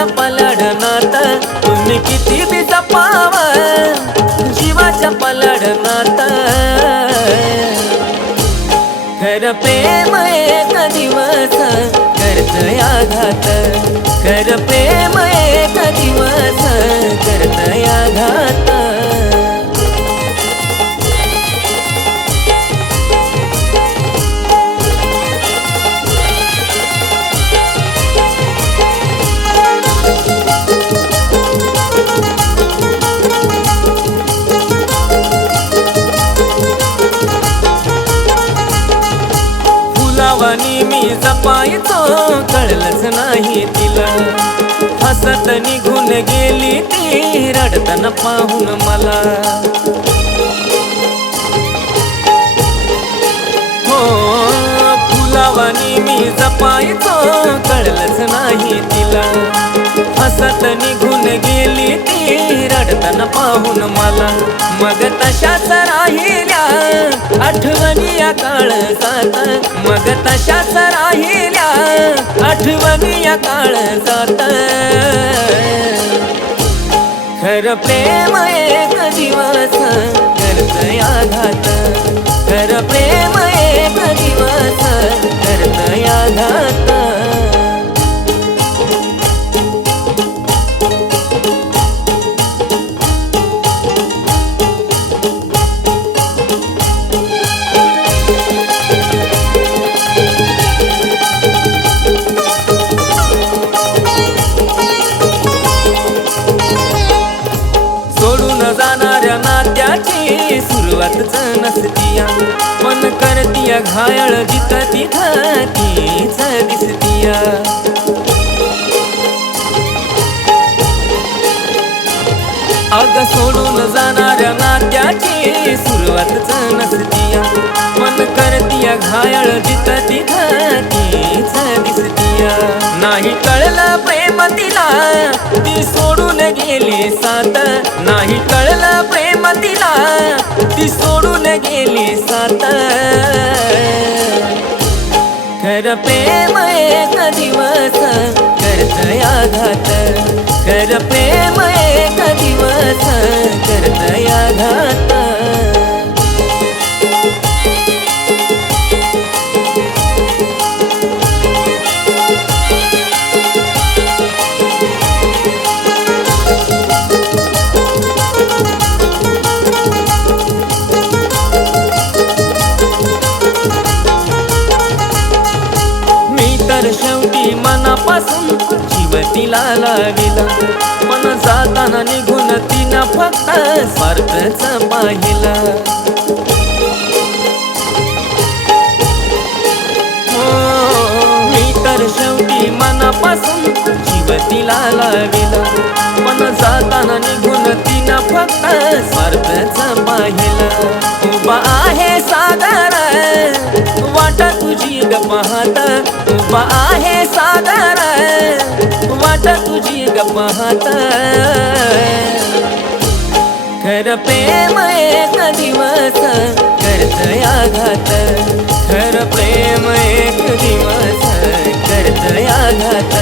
जीवाच्या पलडनात. तुम्ही किती बी जपाव. जीवाच्या पलडनात. खर प्रेम एक दिवस. करत आघात खर प्रेम एक दिवस. करत आघात फुलावानी मी जपायचो कळलंच नाही तिला. हसत निघून गेली ती रडताना पाहून मला. हो फुलावानी मी जपायचो कळलंच नाही तिला. हसत निघून गेली ती रडताना पाहून मला. मग तशाच राहील आठवणी या काळ जात मग तशाच राहिल्या आठवणी या काळ जात. खर प्रेम एक दिवस करत आघात खर प्रेम एक दिवस करत आघात नात्याची नसतिया. मन करतिया घायल जित तिथं तीच दिसतीया. अग सोडून जाणाऱ्या नात्याची सुरुवातच नसतिया. मन करतिया घायल जित तिथं तीच दिसतीया. नाही कळलं प्रेम तिला ती सोडून गेली सात. नाही कळलं प्रेम तिला. ती सोडून गेली सात. खर प्रेम एक दिवस. करत आघात खर प्रेम एक दिवस. तिला लाविला. मन जाताना निघून तिनं फक्त स्वार्थच पाहिला. हो, मी तर शेवटी मनापासून जीव तिला लाविला. मन जाताना निघून तिनं फक्त स्वार्थच पाहिला. उभा आहे सागर वाटा तुझी ग पाहत. उभा तुझी ग पाहत खर प्रेम एक दिवस करत आघात खर प्रेम एक दिवस करत आघात